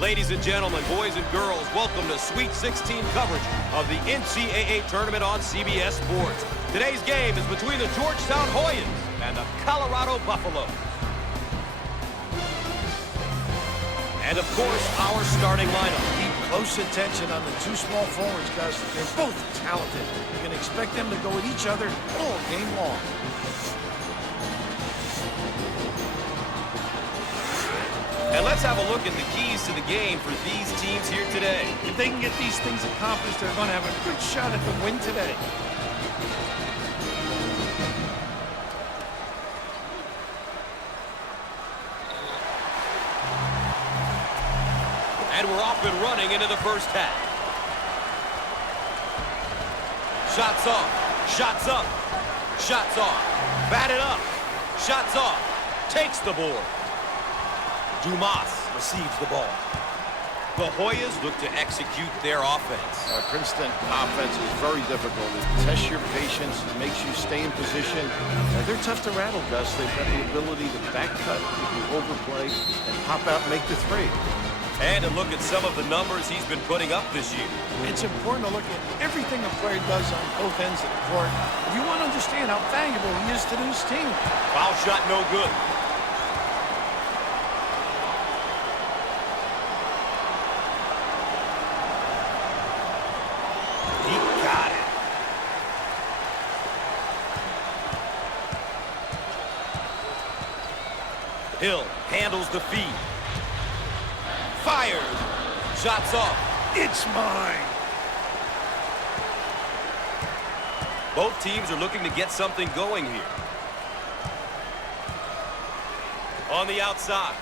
Ladies and gentlemen, boys and girls, welcome to Sweet 16 coverage of the NCAA tournament on CBS Sports. Today's game is between the Georgetown Hoyas and the Colorado Buffaloes. And of course, our starting lineup. Keep close attention on the two small forwards, guys. They're both talented. You can expect them to go at each other all game long. And let's have a look at the keys to the game for these teams here today. If they can get these things accomplished, they're going to have a good shot at the win today. And we're off and running into the first half. Shots off. Shots up. Shots off. Batted up. Shots off. Takes the board. Dumas receives the ball. The Hoyas look to execute their offense. Princeton offense is very difficult. It tests your patience. It makes you stay in position. They're tough to rattle, Gus. They've got the ability to back cut, to overplay, and pop out and make the three. And to look at some of the numbers he's been putting up this year. It's important to look at everything a player does on both ends of the court if you want to understand how valuable he is to this team. Foul shot no good. He got it. Hill handles the feed. Fires. Shots off. It's mine. Both teams are looking to get something going here. On the outside.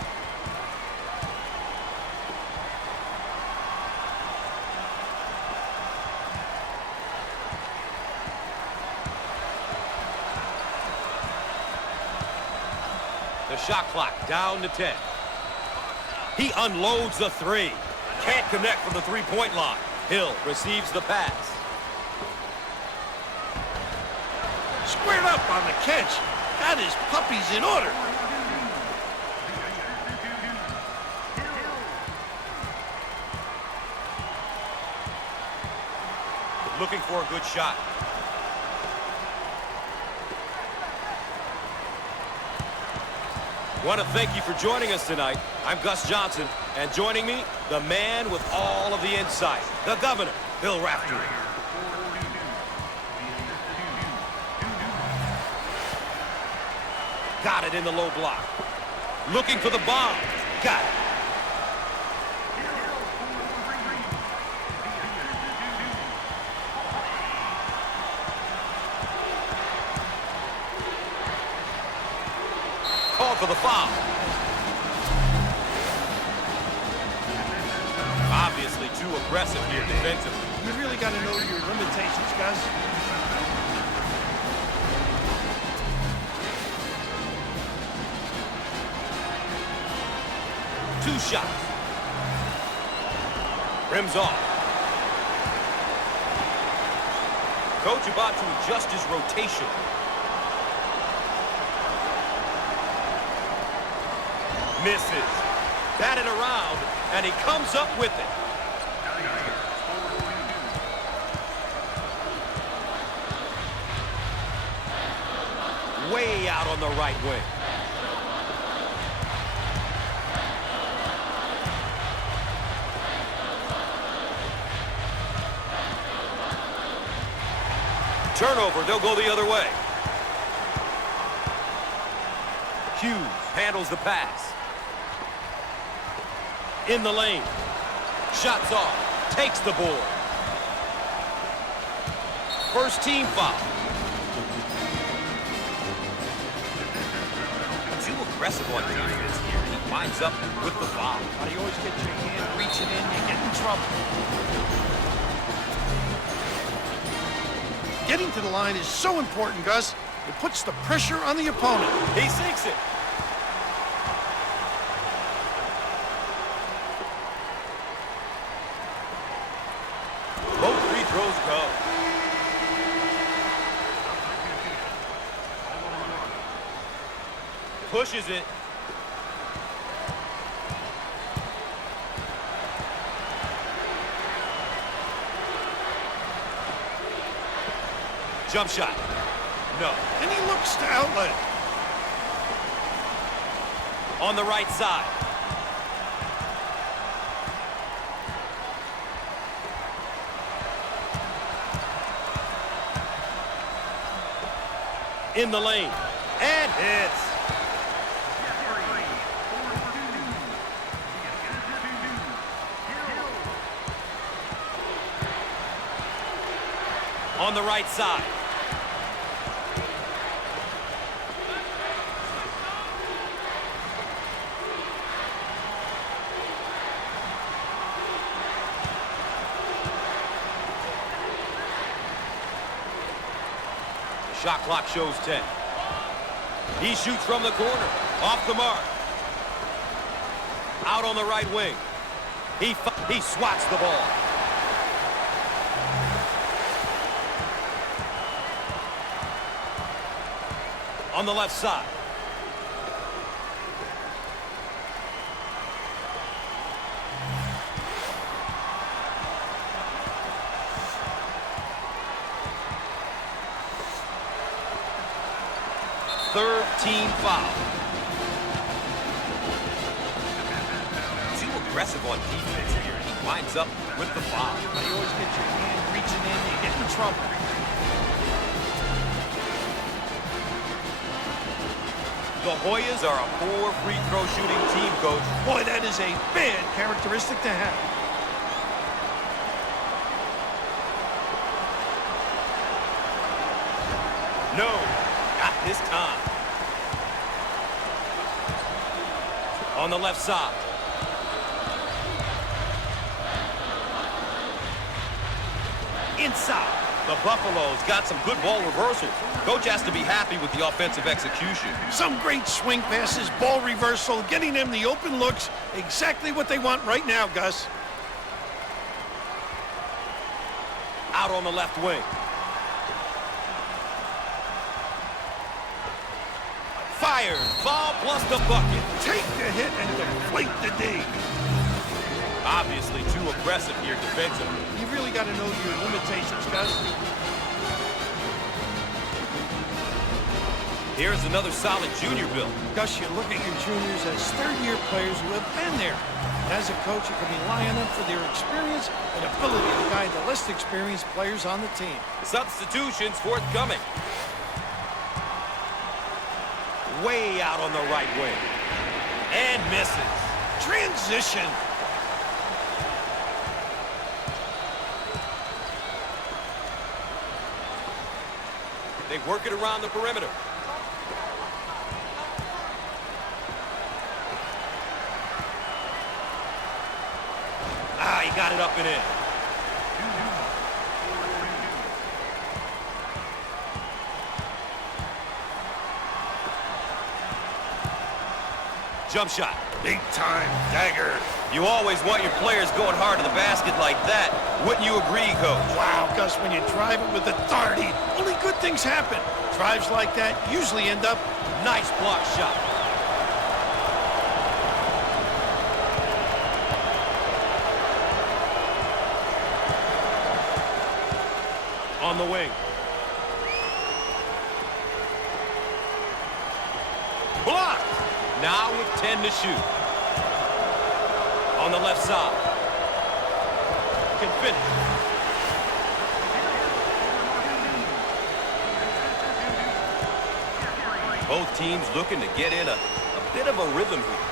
The shot clock down to 10. He unloads the three. Can't connect from the three-point line. Hill receives the pass. Squared up on the catch. Got his puppies in order. Looking for a good shot. Want to thank you for joining us tonight. I'm Gus Johnson, and joining me, the man with all of the insight, the governor, Bill Raftery. Got it in the low block. Looking for the bomb. Got it. Called for the foul. Obviously too aggressive here defensively. You really got to know your limitations, guys. Two shots. Rims off. Coach about to adjust his rotation. Misses. Batted around, and he comes up with it. Way out on the right wing. Turnover, they'll go the other way. Hughes handles the pass. In the lane. Shots off. Takes the board. First team foul. Too aggressive on defense here. He winds up with the foul. How do you always get your hand reaching in? You get in trouble. Getting to the line is so important, Gus. It puts the pressure on the opponent. He sinks it. Both free throws go. Pushes it. Jump shot. No. And he looks to outlet. On the right side. In the lane. And hits. On the right side. Shot clock shows 10. He shoots from the corner. Off the mark. Out on the right wing. He swats the ball. On the left side. Third team foul. Too aggressive on defense here. He winds up with the foul. You always get your hand reaching in, you get in trouble. The Hoyas are a poor free throw shooting team, Coach. Boy, that is a bad characteristic to have. No, not this time. On the left side. Inside. The Buffaloes got some good ball reversals. Coach has to be happy with the offensive execution. Some great swing passes, ball reversal, getting them the open looks. Exactly what they want right now, Gus. Out on the left wing. Fired. Foul plus the bucket. Take the hit and deflate the D. Obviously too aggressive here defensively. You really got to know your limitations, Gus. Here's another solid junior build. Gus, you look at your juniors as third-year players who have been there. As a coach, you can rely on them for their experience and ability to guide the less experienced players on the team. Substitutions forthcoming. Way out on the right wing. And misses. Transition. They work it around the perimeter. Ah, he got it up and in. Jump shot. Big time dagger. You always want your players going hard to the basket like that. Wouldn't you agree, Coach? Wow, Gus, when you drive it with authority, only good things happen. Drives like that usually end up... Nice block shot. On the wing. Blocked. Now with 10 to shoot. On the left side. Can finish. Both teams looking to get in a bit of a rhythm here.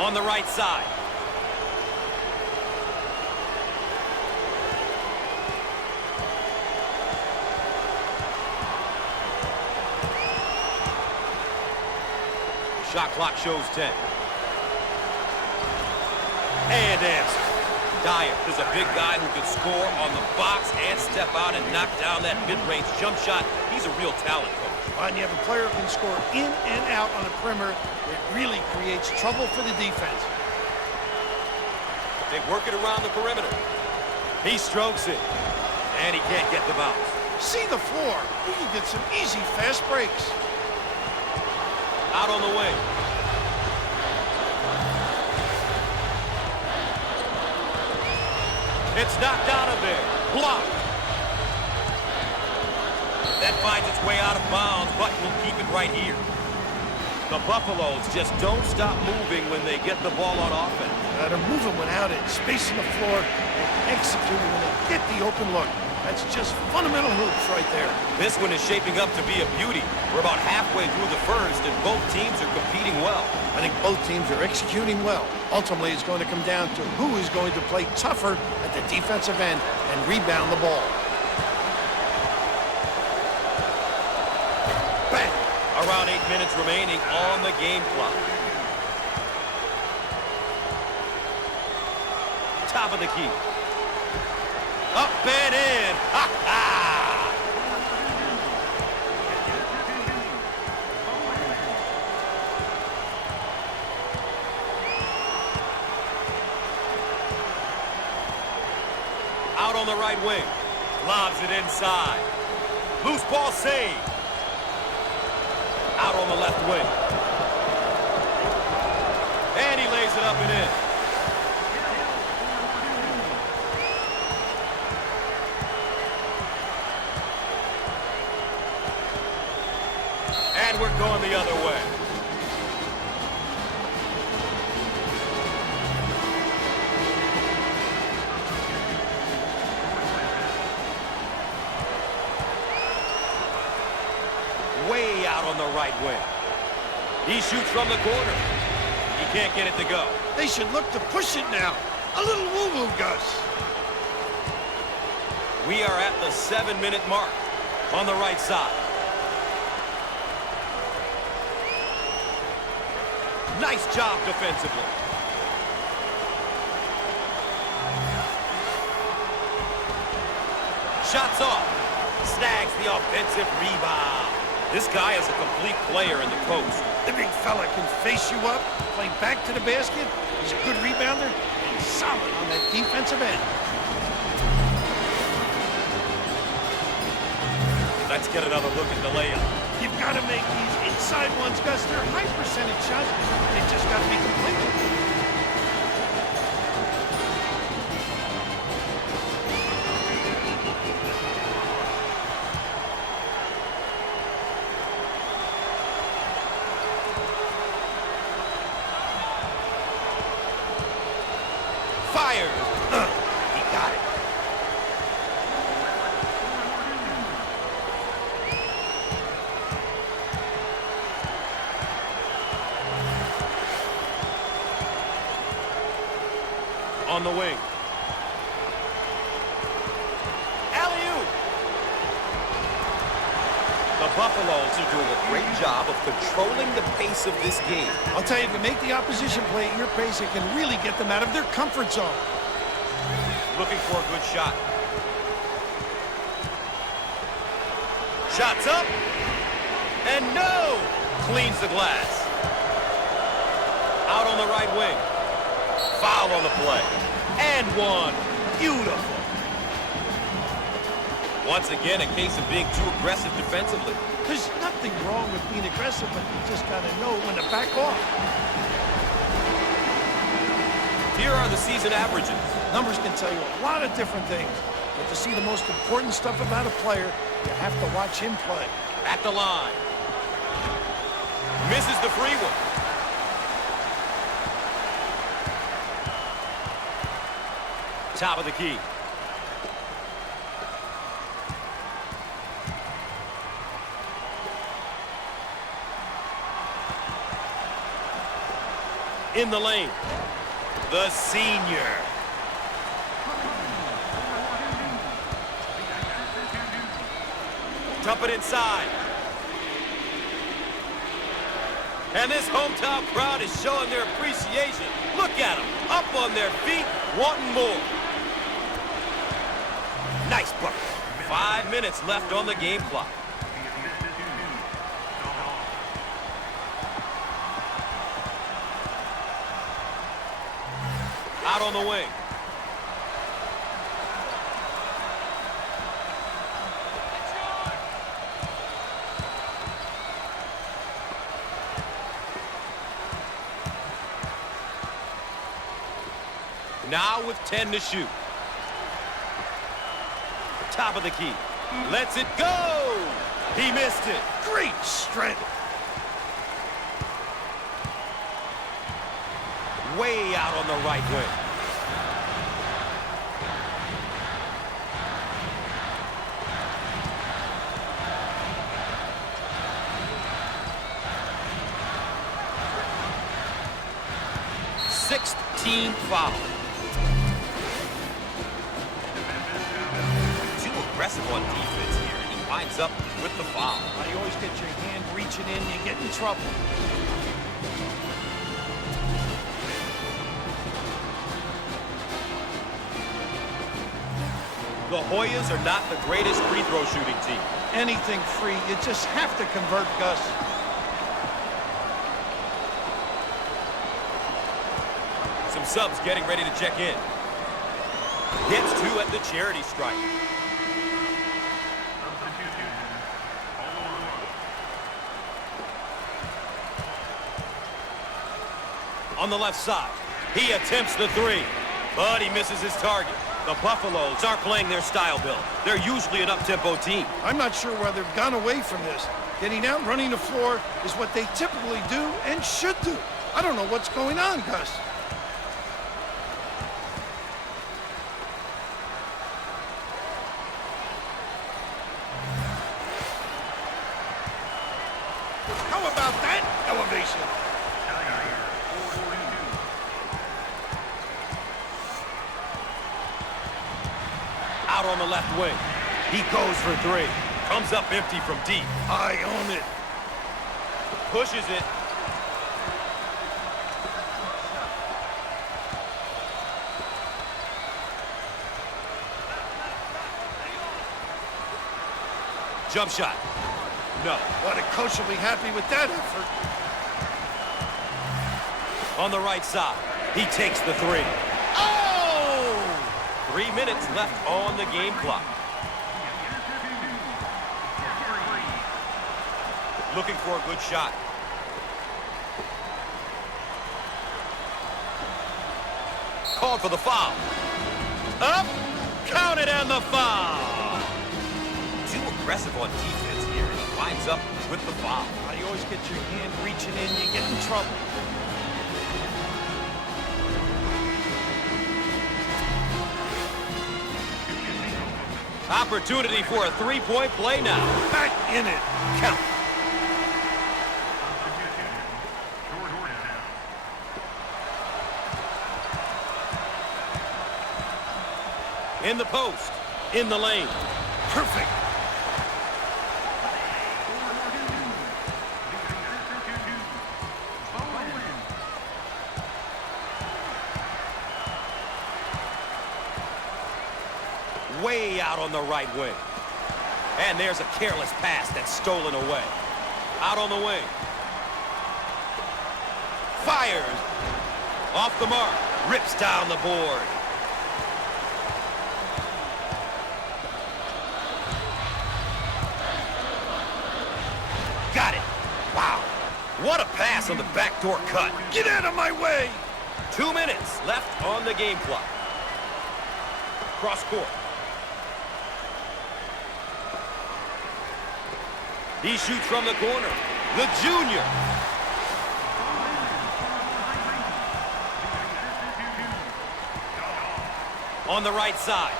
On the right side. Shot clock shows 10. And answer. Dyer is a big guy who can score on the box and step out and knock down that mid-range jump shot. He's a real talent, Coach. When you have a player who can score in and out on the perimeter, it really creates trouble for the defense. They work it around the perimeter. He strokes it. And he can't get the bounce. See the floor. You can get some easy fast breaks. Out on the wing. It's knocked out of there. Blocked. That finds its way out of bounds, but will keep it right here. The Buffaloes just don't stop moving when they get the ball on offense. They're moving without it, spacing the floor, and executing when they get the open look. That's just fundamental hoops right there. This one is shaping up to be a beauty. We're about halfway through the first, and both teams are competing well. I think both teams are executing well. Ultimately, it's going to come down to who is going to play tougher at the defensive end and rebound the ball. Bang! Around 8 minutes remaining on the game clock. Top of the key. Up and in. Ha ha! Out on the right wing. Lobs it inside. Loose ball saved. Out on the left wing. And he lays it up and in. And we're going the other way. Way out on the right wing. He shoots from the corner. He can't get it to go. They should look to push it now. A little woo-woo, Gus. We are at the 7-minute mark on the right side. Nice job defensively. Shots off. Snags the offensive rebound. This guy is a complete player in the post. The big fella can face you up, play back to the basket. He's a good rebounder and solid on that defensive end. Let's get another look at the layup. You've got to make these inside ones, Gus. They're high percentage shots. They just got to be completed. Fires. He got it. On the wing. Alley-oop. The Buffaloes are doing a great job of controlling the pace of this game. I'll tell you, if you make the opposition play at your pace, it can really get them out of their comfort zone. Looking for a good shot. Shots up. And no! Cleans the glass. Out on the right wing. Foul on the play. And one. Beautiful. Once again, a case of being too aggressive defensively. There's nothing wrong with being aggressive, but you just got to know when to back off. Here are the season averages. Numbers can tell you a lot of different things, but to see the most important stuff about a player, you have to watch him play. At the line. Misses the free one. Top of the key. In the lane. The senior. Dump it inside. And this hometown crowd is showing their appreciation. Look at them, up on their feet, wanting more. Nice bucket. 5 minutes left on the game clock. Out on the wing. Now with 10 to shoot. top of the key. Lets it go. He missed it. Great strength. Way out on the right wing. Sixth team foul. Too aggressive on defense here, and he winds up with the foul. You always get your hand reaching in, you get in trouble. The Hoyas are not the greatest free throw shooting team. Anything free, you just have to convert, Gus. Some subs getting ready to check in. Gets two at the charity stripe. On the left side, he attempts the three, but he misses his target. The Buffaloes aren't playing their style build. They're usually an up-tempo team. I'm not sure why they've gone away from this. Getting out and running the floor is what they typically do and should do. I don't know what's going on, Gus. How about that elevation? Out on the left wing. He goes for three. Comes up empty from deep. I own it. Pushes it. Jump shot. No. What a coach will be happy with that effort. On the right side, he takes the three. Oh! 3 minutes left on the game clock. Looking for a good shot. Called for the foul. Up, counted, and the foul. Too aggressive on defense here, and he winds up with the foul. You always get your hand reaching in, you get in trouble. Opportunity for a three-point play now. Back in it. Count. In the post. In the lane. Perfect. Way out on the right wing. And there's a careless pass that's stolen away. Out on the wing. Fires. Off the mark. Rips down the board. Got it. Wow. What a pass on the backdoor cut. Get out of my way. 2 minutes left on the game clock. Cross court. He shoots from the corner. The junior. On the right side.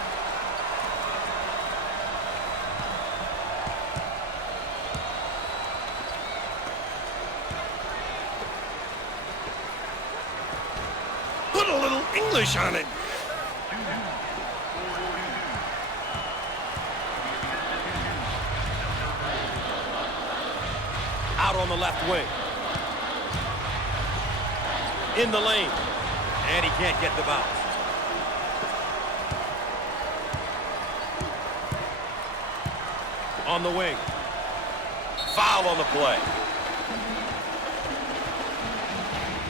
Put a little English on it. Out on the left wing. In the lane. And he can't get the bounce. On the wing. Foul on the play.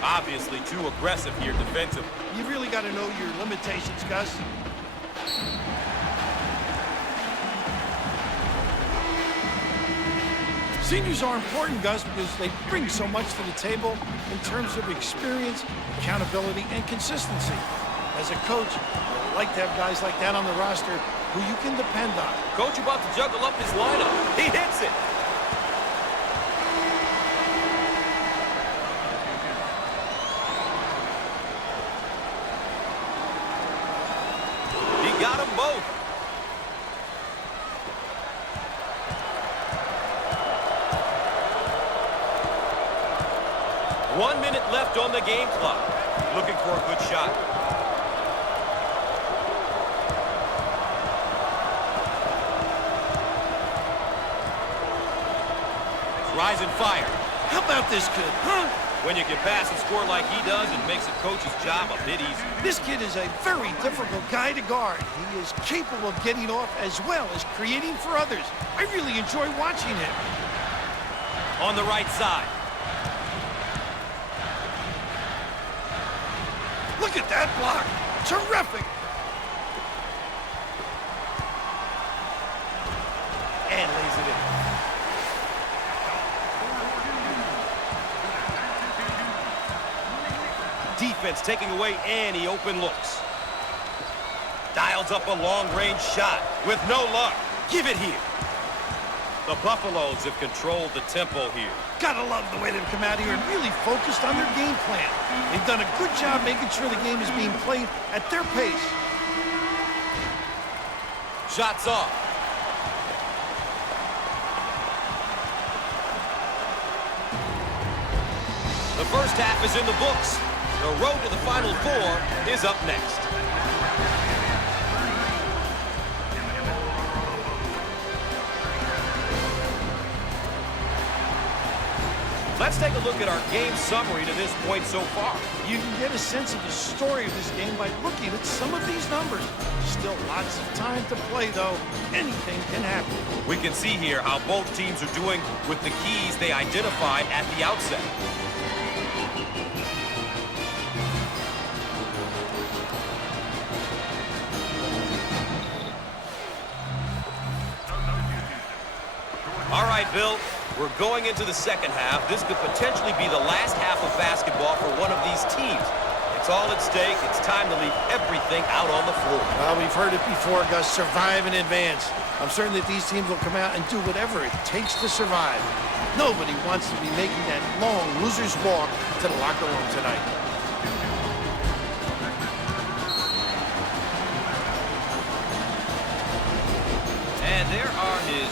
Obviously too aggressive here defensively. You really got to know your limitations, Gus. Seniors are important, Gus, because they bring so much to the table in terms of experience, accountability, and consistency. As a coach, you like to have guys like that on the roster who you can depend on. Coach about to juggle up his lineup. He hits it. He got them both. One minute left on the game clock. Looking for a good shot. Rising fire. How about this kid, huh? When you can pass and score like he does, it makes a coach's job a bit easier. This kid is a very difficult guy to guard. He is capable of getting off as well as creating for others. I really enjoy watching him. On the right side. Look at that block. Terrific. And lays it in. Defense taking away any open looks. Dials up a long-range shot with no luck. Give it here. The Buffaloes have controlled the tempo here. Gotta love the way they've come out here and really focused on their game plan. They've done a good job making sure the game is being played at their pace. Shots off. The first half is in the books. The road to the Final Four is up next. Let's take a look at our game summary to this point so far. You can get a sense of the story of this game by looking at some of these numbers. Still lots of time to play, though. Anything can happen. We can see here how both teams are doing with the keys they identified at the outset. All right, Bill. We're going into the second half. This could potentially be the last half of basketball for one of these teams. It's all at stake. It's time to leave everything out on the floor. Well, we've heard it before, Gus. Survive and advance. I'm certain that these teams will come out and do whatever it takes to survive. Nobody wants to be making that long loser's walk to the locker room tonight. And there are his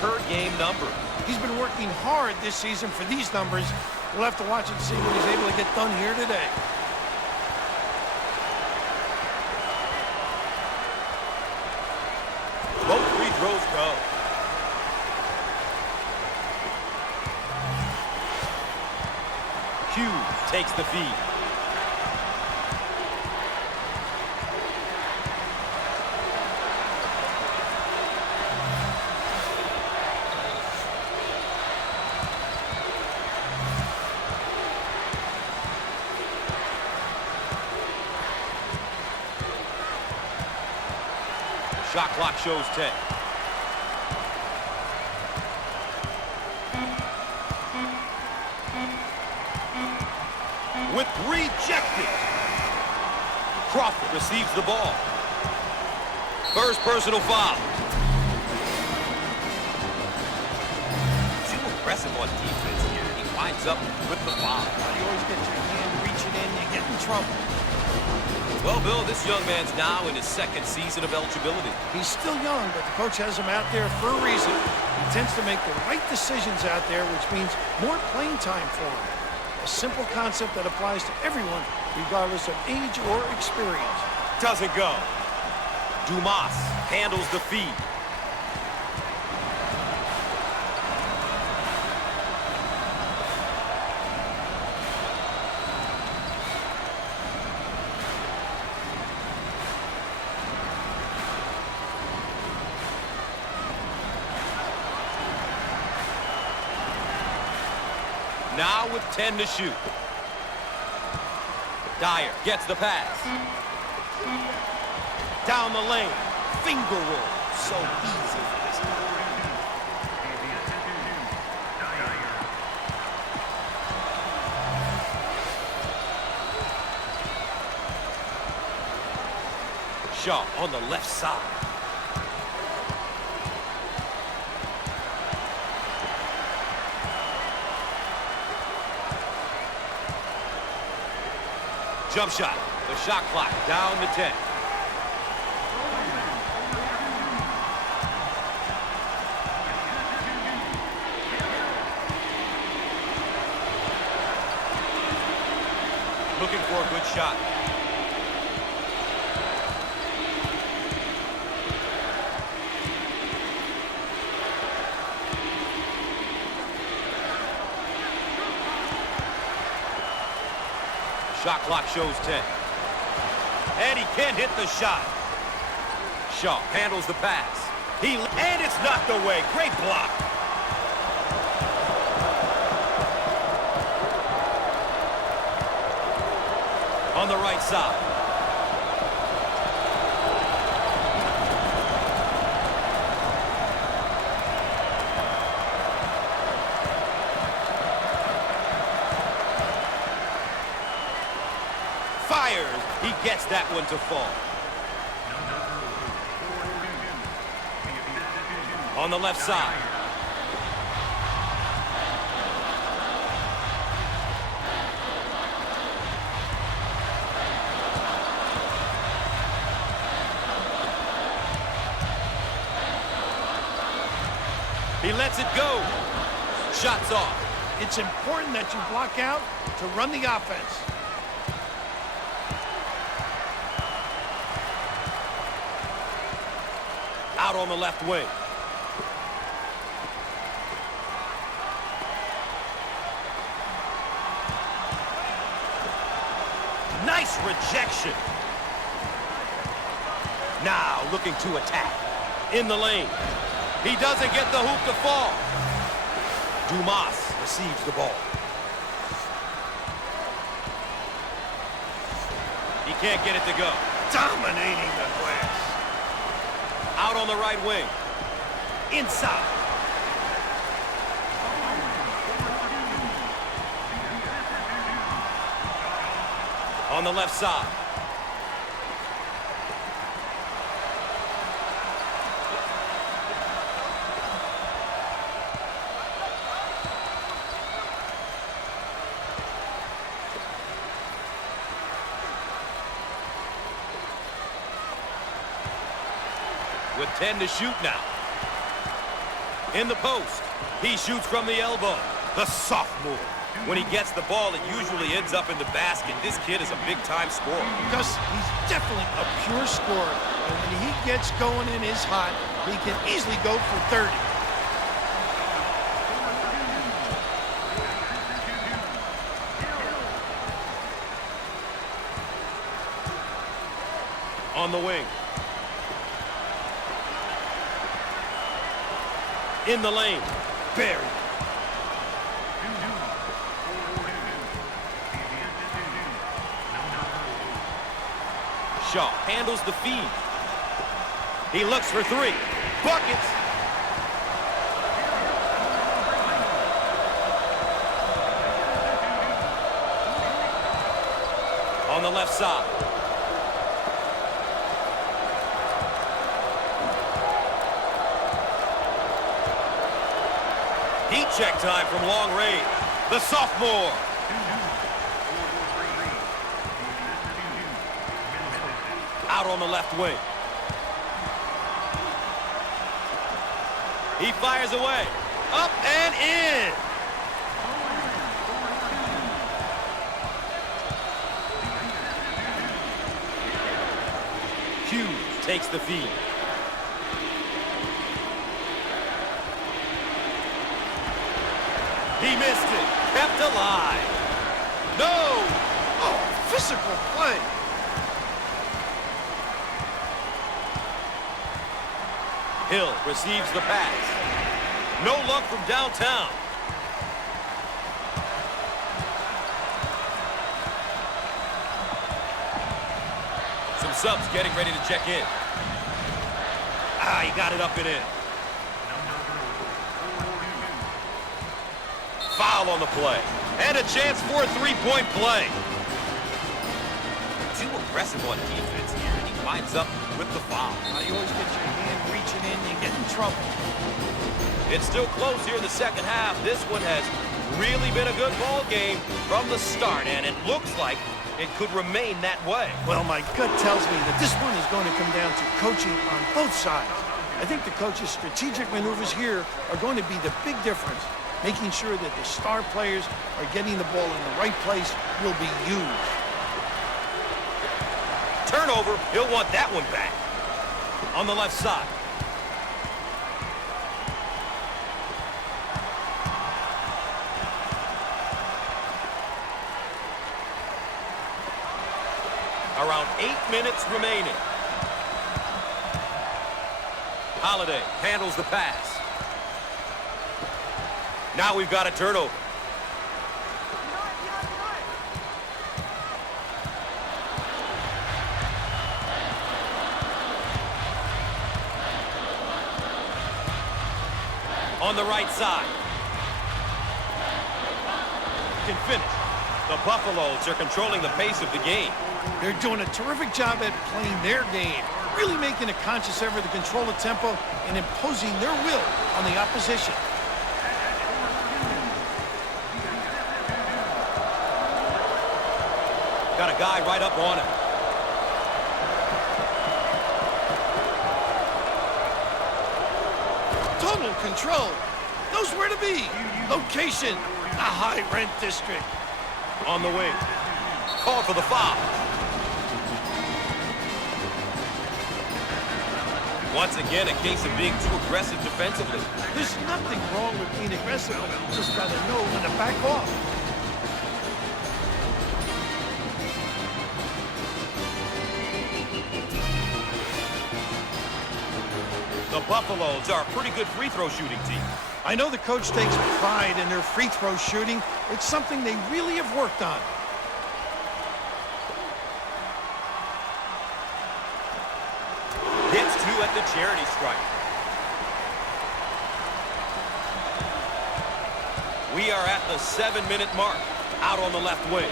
per-game numbers. He's been working hard this season for these numbers. We'll have to watch and see what he's able to get done here today. Both free throws go. Hughes takes the feed. Shot clock shows 10. With rejected. Crawford receives the ball. First personal foul. Too aggressive on defense here. He winds up with the foul. You always get your hand reaching in, you get in trouble. Well, Bill, this young man's now in his second season of eligibility. He's still young, but the coach has him out there for a reason. He tends to make the right decisions out there, which means more playing time for him. A simple concept that applies to everyone, regardless of age or experience. Doesn't go. Dumas handles the feed. Now with 10 to shoot. Dyer gets the pass. Down the lane. Finger roll. So easy for this guy. Shaw on the left side. Jump shot. The shot clock down to 10. Looking for a good shot. Shot clock shows 10. And he can't hit the shot. Shaw handles the pass. And it's knocked away. Great block. On the right side. Fires. He gets that one to fall. On the left side. He lets it go. Shots off. It's important that you block out to run the offense. Out on the left wing. Nice rejection. Now looking to attack. In the lane. He doesn't get the hoop to fall. Dumas receives the ball. He can't get it to go. Dominating the glass. Out on the right wing. Inside. On the left side. With 10 to shoot now. In the post. He shoots from the elbow. The sophomore. When he gets the ball, it usually ends up in the basket. This kid is a big-time scorer. Because he's definitely a pure scorer. And when he gets going and is hot, he can easily go for 30. On the wing. In the lane. Buried. Shaw handles the feed. He looks for three. Buckets. On the left side. Heat check time from long range. The sophomore. Out on the left wing. He fires away. Up and in. Hughes takes the feed. He missed it. Kept alive. No! Oh, physical play. Hill receives the pass. No luck from downtown. Some subs getting ready to check in. He got it up and in. Foul on the play. And a chance for a three-point play. Too aggressive on defense here, and he winds up with the foul. You always get your hand reaching in, you get in trouble. It's still close here in the second half. This one has really been a good ball game from the start, and it looks like it could remain that way. Well, my gut tells me that this one is going to come down to coaching on both sides. I think the coach's strategic maneuvers here are going to be the big difference. Making sure that the star players are getting the ball in the right place will be huge. Turnover, he'll want that one back. On the left side. Around 8 minutes remaining. Holiday handles the pass. Now we've got a turnover. On the right side. Can finish. The Buffaloes are controlling the pace of the game. They're doing a terrific job at playing their game, really making a conscious effort to control the tempo and imposing their will on the opposition. Got a guy right up on him. Total control. Knows where to be. Location, the high-rent district. On the wing. Called for the foul. Once again, a case of being too aggressive defensively. There's nothing wrong with being aggressive. You just got to know when to back off. The Buffaloes are a pretty good free throw shooting team. I know the coach takes pride in their free throw shooting. It's something they really have worked on. Gets two at the charity stripe. We are at the 7-minute mark. Out on the left wing.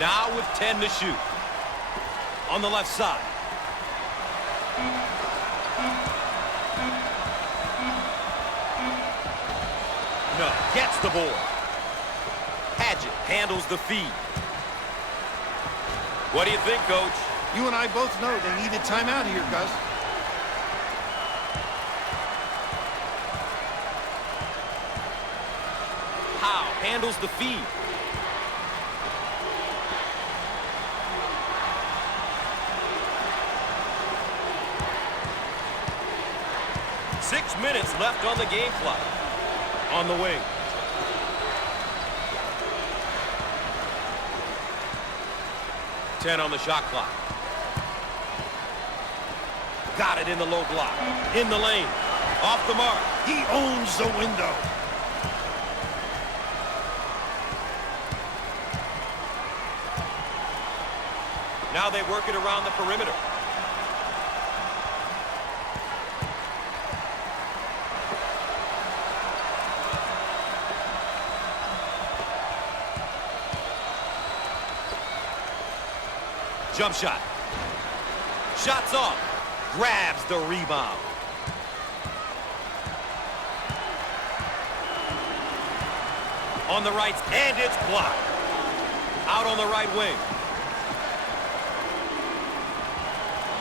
Now with 10 to shoot. On the left side. No, gets the board. Padgett handles the feed. What do you think, Coach? You and I both know they need a timeout here, Gus. Howe handles the feed. Six minutes left on the game clock. On the wing. Ten on the shot clock. Got it in the low block. In the lane. Off the mark. He owns the window. Now they work it around the perimeter. Jump shot. Shots off. Grabs the rebound. On the right, and it's blocked. Out on the right wing.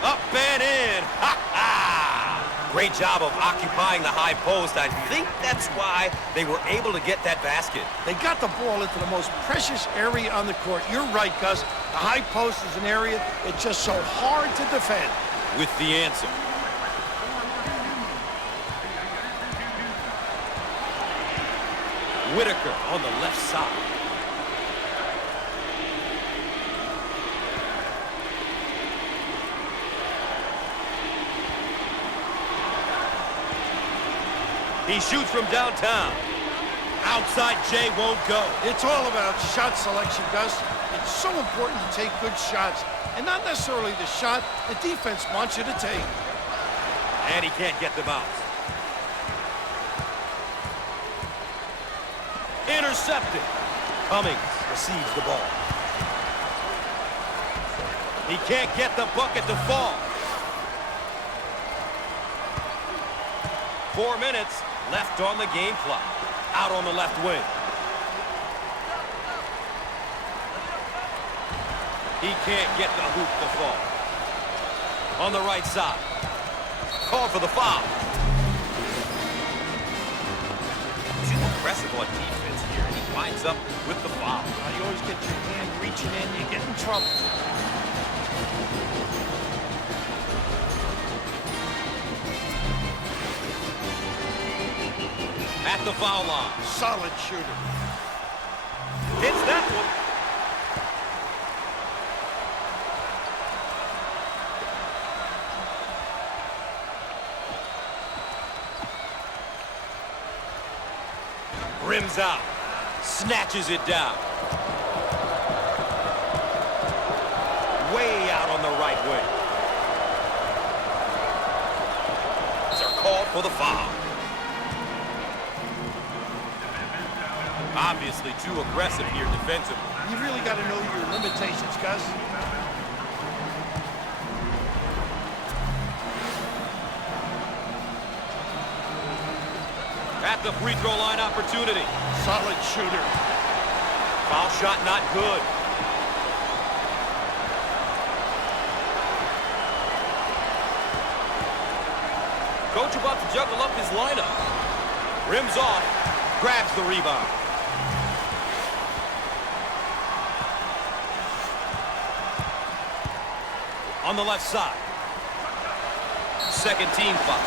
Up and in. Ha ha! Great job of occupying the high post. I think that's why they were able to get that basket. They got the ball into the most precious area on the court. You're right, Gus. The high post is an area it's just so hard to defend. With the answer. Whitaker on the left side. He shoots from downtown. Outside J won't go. It's all about shot selection, Gus. You It's so important to take good shots, and not necessarily the shot the defense wants you to take. And he can't get them out. Intercepted. Cummings receives the ball. He can't get the bucket to fall. 4 minutes left on the game clock. Out on the left wing. He can't get the hoop to fall. On the right side. Called for the foul. Too aggressive on defense here, and he winds up with the foul. You always get your hand reaching in, you get in trouble. At the foul line. Solid shooter. Hits that one. Rims out. Snatches it down. Way out on the right wing. They're called for the foul. Obviously too aggressive here defensively. You really got to know your limitations, Gus. At the free throw line opportunity. Solid shooter. Foul shot not good. Coach about to juggle up his lineup. Rims off. Grabs the rebound. On the left side. Second team foul.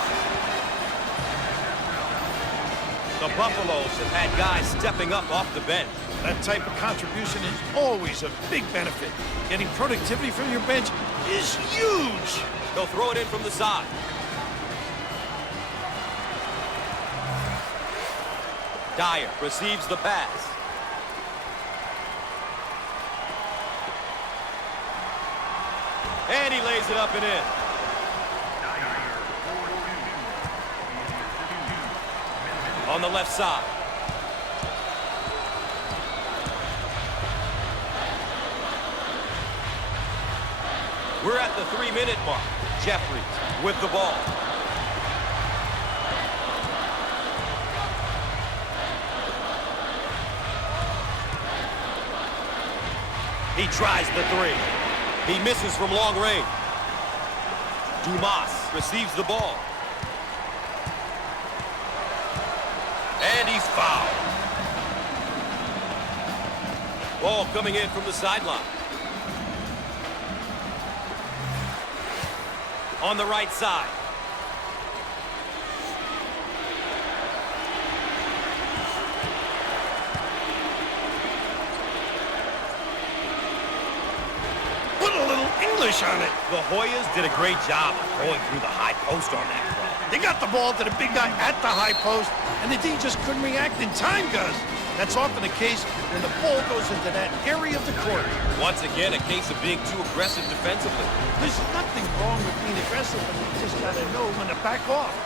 The Buffaloes have had guys stepping up off the bench. That type of contribution is always a big benefit. Getting productivity from your bench is huge. They'll throw it in from the side. Dyer receives the pass. And he lays it up and in. On the left side. We're at the 3-minute mark. Jeffries with the ball. He tries the three. He misses from long range. Dumas receives the ball. And he's fouled. Ball coming in from the sideline. On the right side. Put a little English on it. The Hoyas did a great job of going through the high post on that play. They got the ball to the big guy at the high post, and the D just couldn't react in time, Gus. That's often the case when the ball goes into that area of the court. Once again, a case of being too aggressive defensively. There's nothing wrong with being aggressive, but you just got to know when to back off.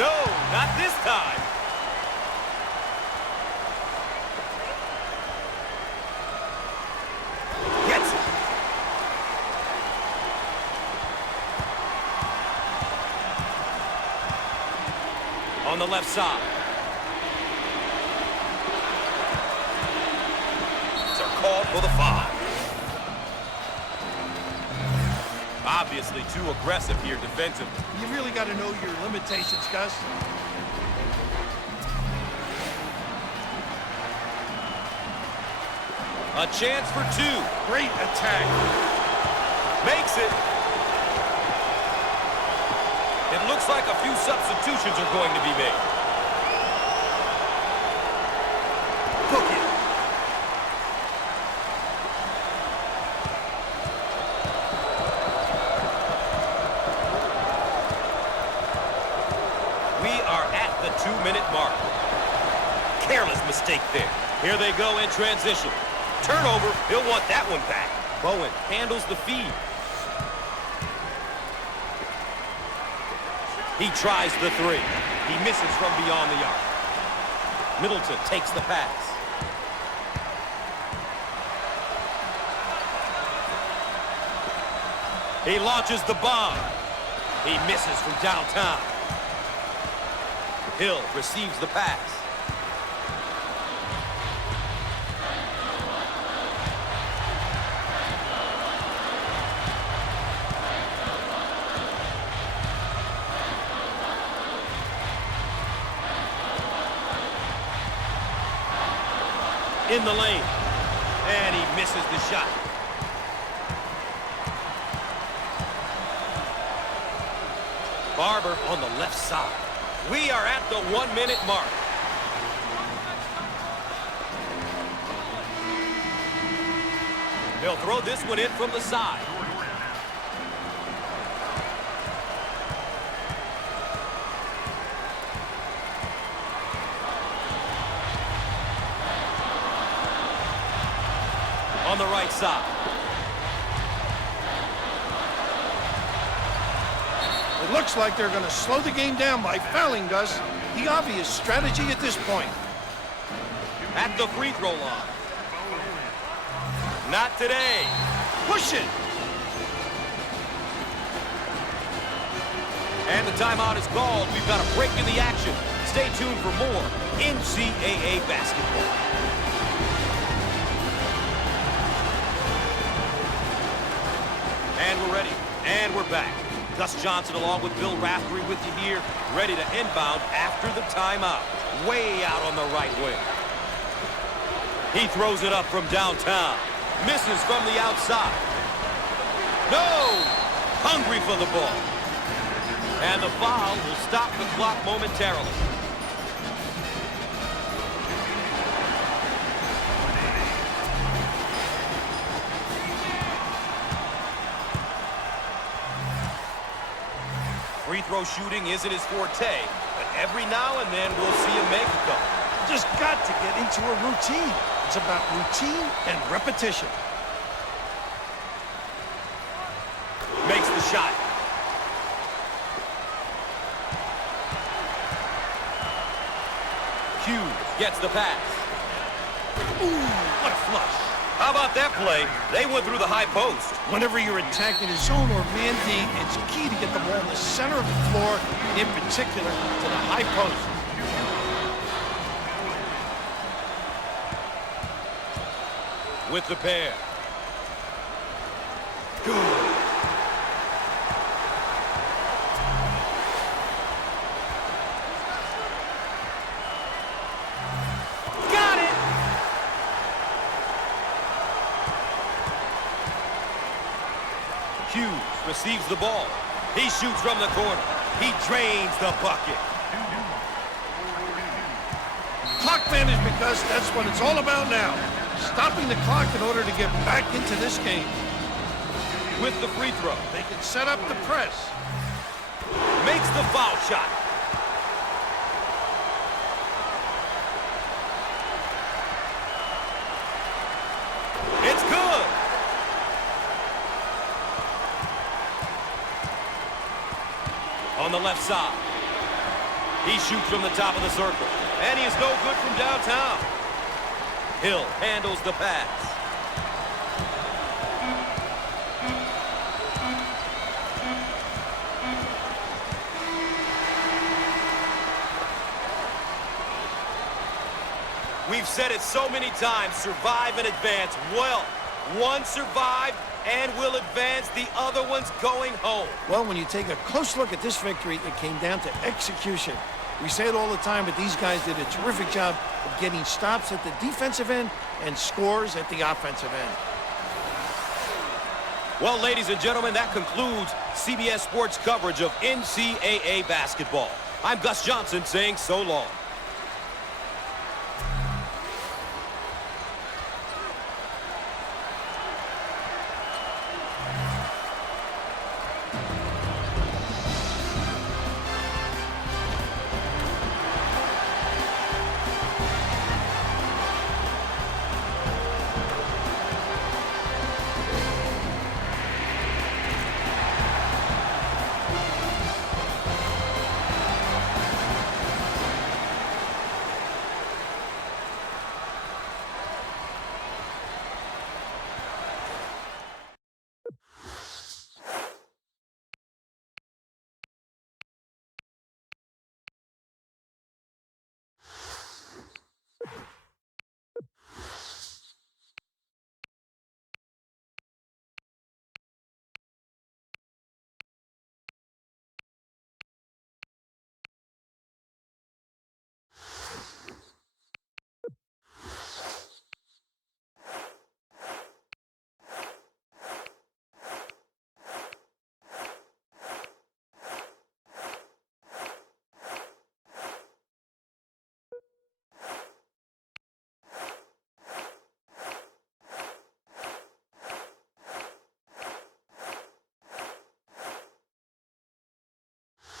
No, not this time. Gets it. On the left side. Called for the foul. Obviously too aggressive here defensively. You really got to know your limitations, Gus. A chance for two. Great attack. Makes it. It looks like a few substitutions are going to be made. Cook it. We are at the 2-minute mark. Careless mistake there. Here they go in transition. Turnover. He'll want that one back. Bowen handles the feed. He tries the three. He misses from beyond the arc. Middleton takes the pass. He launches the bomb. He misses from downtown. Hill receives the pass. In the lane. And he misses the shot. Barber on the left side. We are at the 1-minute mark. He'll throw this one in from the side. On the right side. It looks like they're going to slow the game down by fouling, Gus. The obvious strategy at this point. At the free throw line. Not today. Push it. And the timeout is called. We've got a break in the action. Stay tuned for more NCAA basketball. And we're ready. And we're back. Gus Johnson along with Bill Raftery with you here, ready to inbound after the timeout. Way out on the right wing. He throws it up from downtown. Misses from the outside. No! Hungry for the ball. And the foul will stop the clock momentarily. Free throw shooting isn't his forte, but every now and then we'll see him make a couple. Just got to get into a routine. It's about routine and repetition. Makes the shot. Hughes gets the pass. Ooh, what a flush. How about that play? They went through the high post. Whenever you're attacking a zone or man D, it's key to get the ball in the center of the floor, and in particular to the high post. With the pair. Good. Got it! Hughes receives the ball. He shoots from the corner. He drains the bucket. Clock management, Gus, that's what it's all about now. Stopping the clock in order to get back into this game. With the free throw. They can set up the press. Makes the foul shot. It's good. On the left side. He shoots from the top of the circle. And he is no good from downtown. Hill handles the pass. We've said it so many times, survive and advance. Well, one survived and will advance, the other one's going home. Well, when you take a close look at this victory, it came down to execution. We say it all the time, but these guys did a terrific job of getting stops at the defensive end and scores at the offensive end. Well, ladies and gentlemen, that concludes CBS Sports coverage of NCAA basketball. I'm Gus Johnson saying so long.